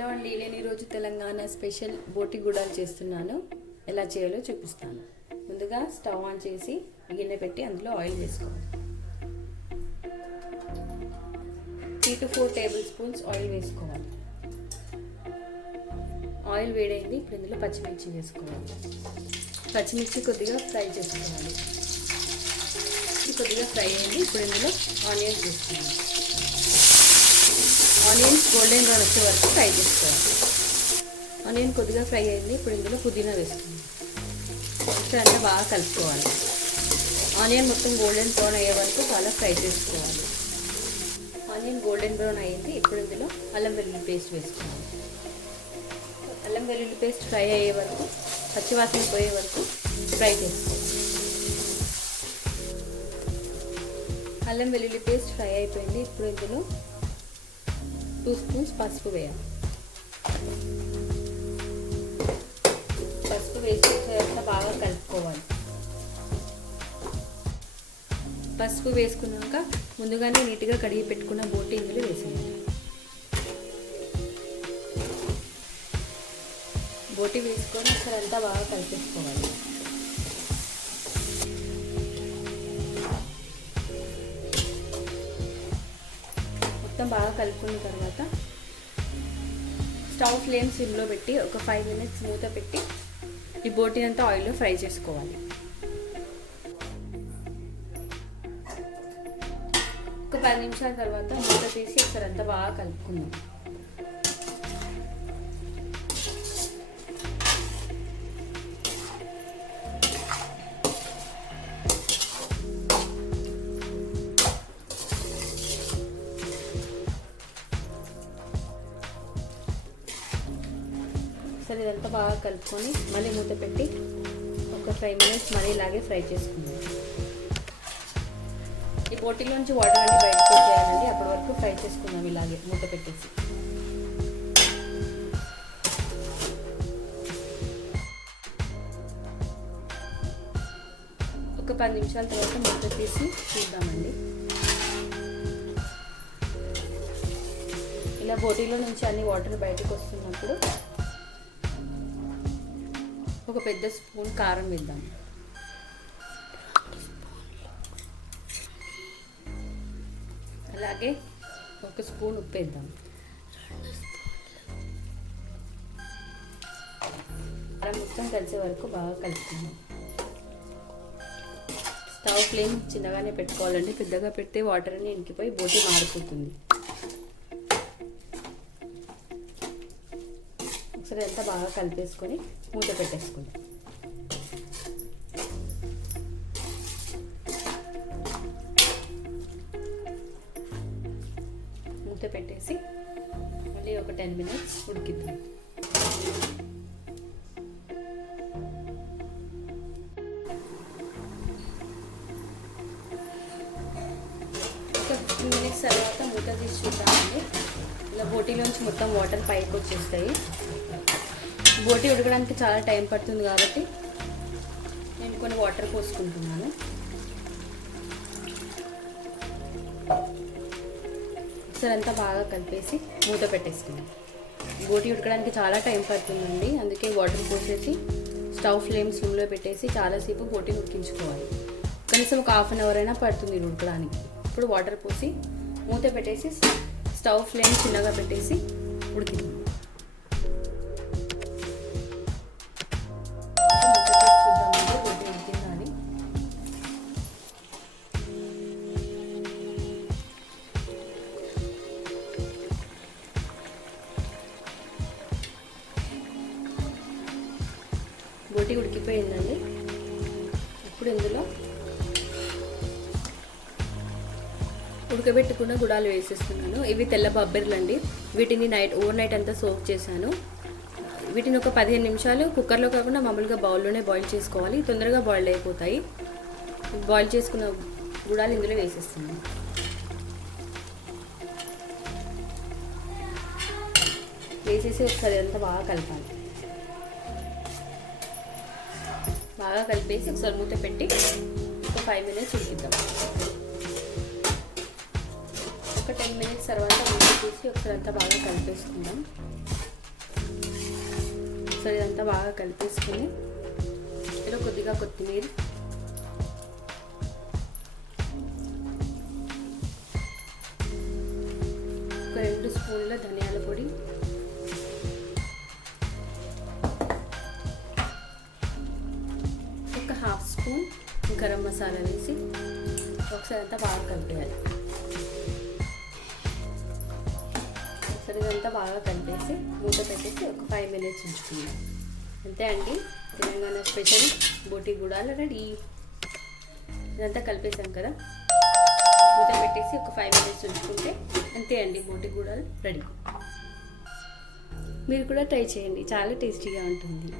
Hello అండి, నేను ఈరోజు తెలంగాణ స్పెషల్ బోటి గుడాలు చేస్తున్నాను. ఎలా చేయాలో చూపిస్తాను. ముందుగా స్టవ్ ఆన్ చేసి గిన్నె పెట్టి అందులో ఆయిల్ వేసుకోవాలి. 3 to 4 టేబుల్ స్పూన్స్ ఆయిల్ వేసుకోవాలి. ఆయిల్ వేడైంది. ఇప్పుడు ఇందులో పచ్చిమిర్చి వేసుకోవాలి. పచ్చిమిర్చి కొద్దిగా ఫ్రై చేసుకోవాలి. కొద్దిగా ఫ్రై అయింది. ఇప్పుడు ఇందులో ఆనియన్స్ వేసుకోవాలి. ఆనియన్స్ గోల్డెన్ బ్రౌన్ వచ్చే వరకు ఫ్రై చేసుకోవాలి. ఆనియన్ కొద్దిగా ఫ్రై అయింది. ఇప్పుడు ఇందులో పుదీనా వేసుకోవాలి. అంతా బాగా కలుపుకోవాలి. ఆనియన్ మొత్తం గోల్డెన్ బ్రౌన్ అయ్యే వరకు చాలా ఫ్రై చేసుకోవాలి. ఆనియన్ గోల్డెన్ బ్రౌన్ అయ్యింది. ఇప్పుడు ఇందులో అల్లం వెల్లుల్లి పేస్ట్ వేసుకోవాలి. అల్లం వెల్లుల్లి పేస్ట్ ఫ్రై అయ్యే వరకు, పచ్చివాసన పోయే వరకు ఫ్రై చేసుకోవాలి. అల్లం వెల్లుల్లి పేస్ట్ ఫ్రై అయిపోయింది. ఇప్పుడు ఇందులో 2 స్పూన్స్ పసుపు వేయాలి. పసుపు వేసి తర్వాత బాగా కలుపుకోవాలి. పసుపు వేసుకున్నాక ముందుగానే నీట్గా కడిగి పెట్టుకున్న బోటి ఇందులో వేసేయాలి. బోటి వేసుకొని అసలు అంతా బాగా కలిపేసుకోవాలి. బాగా కలుపుకున్న తర్వాత స్టవ్ ఫ్లేమ్ సిమ్లో పెట్టి ఒక 5 మినిట్స్ మూత పెట్టి ఈ బోటీ అంతా ఆయిల్లో ఫ్రై చేసుకోవాలి. ఒక 10 నిమిషాల తర్వాత మూత తీసి ఒకసారి అంతా బాగా కలుపుకుందాం. సరే, ఇదంతా బాగా కలుపుకొని మళ్ళీ మూత పెట్టి ఒక 5 మినిట్స్ మళ్ళీ ఇలాగే ఫ్రై చేసుకుందాం. ఈ బోటీలోంచి వాటర్ అన్ని బయటకు వచ్చేయాలండి. అప్పటి వరకు ఫ్రై చేసుకుందాం ఇలాగే మూత పెట్టేసి. ఒక 10 నిమిషాల తర్వాత మూత తీసి చూద్దామండి. ఇలా బోటీలో నుంచి అన్ని వాటర్ బయటకు వస్తున్నప్పుడు ఒక పెద్ద స్పూన్ కారం వేద్దాం. అలాగే 1 స్పూన్ ఉప్పు వేద్దాం. కారం మొత్తం కలిసే వరకు బాగా కలుపుకుందాం. స్టవ్ ఫ్లేమ్ చిన్నగానే పెట్టుకోవాలండి. పెద్దగా పెడితే వాటర్ అన్ని ఇంకిపోయి బోటీ మారిపోతుంది. ఒకసారి అంతా బాగా కలిపేసుకొని మూత పెట్టేసుకుందాం. మూత పెట్టేసి మళ్ళీ ఒక 10 మినిట్స్ ఉడికిద్దాం. ఒక 15 మినిట్స్ తర్వాత మూత తీసి చూద్దామండి. ఇలా బోటీలోంచి మొత్తం వాటర్ పైకి వచ్చేస్తాయి. బోటీ ఉడకడానికి చాలా టైం పడుతుంది కాబట్టి నేను కొన్ని వాటర్ పోసుకుంటున్నాను. ఒకసారి అంతా బాగా కలిపేసి మూత పెట్టేసుకున్నాను. బోటీ ఉడకడానికి చాలా టైం పడుతుందండి. అందుకే వాటర్ పోసేసి స్టవ్ ఫ్లేమ్ సిమ్లో పెట్టేసి చాలాసేపు బోటీ ఉడికించుకోవాలి. కనీసం ఒక 1/2 అవర్ అయినా పడుతుంది ఉడకడానికి. ఇప్పుడు వాటర్ పోసి మూత పెట్టేసి స్టవ్ ఫ్లేమ్ చిన్నగా పెట్టేసి ఉడికింది. బోటీ ఉడికిపోయిందండి. ఇప్పుడు ఇందులో ఉడకబెట్టుకున్న గుడాలు వేసేస్తున్నాను. ఇవి తెల్ల బొబ్బర్లు అండి. వీటిని ఓవర్ నైట్ అంతా సోక్ చేశాను. వీటిని ఒక 15 నిమిషాలు కుక్కర్లో కాకుండా మామూలుగా బౌల్లోనే బాయిల్ చేసుకోవాలి. తొందరగా బాయిల్ అయిపోతాయి. బాయిల్ చేసుకున్న గుడాలు ఇందులో వేసేస్తున్నాను. వేసేసి ఒకసారి అంతా బాగా కలపాలి. బాగా కలిపేసి ఒకసారి మూత పెట్టి ఒక 5 మినిట్స్ ఉడికిద్దాం. ఒక 10 మినిట్స్ తర్వాత మూత తీసి ఒకసారి అంతా బాగా కలిపేసుకుందాం. సరే ఇదంతా బాగా కలిపేసుకుని ఇలా కొద్దిగా కొత్తిమీర, ఒక 2 స్పూన్ల ధనియాల పొడి, ఒక 1/2 స్పూన్ గరం మసాలా వేసి ఒకసారి అంతా బాగా కలిపేయాలి. సరే ఇదంతా బాగా కలిపేసి మూత పెట్టేసి ఒక 5 మినిట్స్ ఉంచుకుందాం. అంతే అండి, తెలంగాణ స్పెషల్ బోటి గుడాలు రెడీ. ఇదంతా కలిపేసాం కదా, మూత పెట్టేసి ఒక 5 మినిట్స్ ఉంచుకుంటే అంతే అండి, బోటి గుడాలు రెడీ. మీరు కూడా ట్రై చేయండి, చాలా టేస్టీగా ఉంటుంది.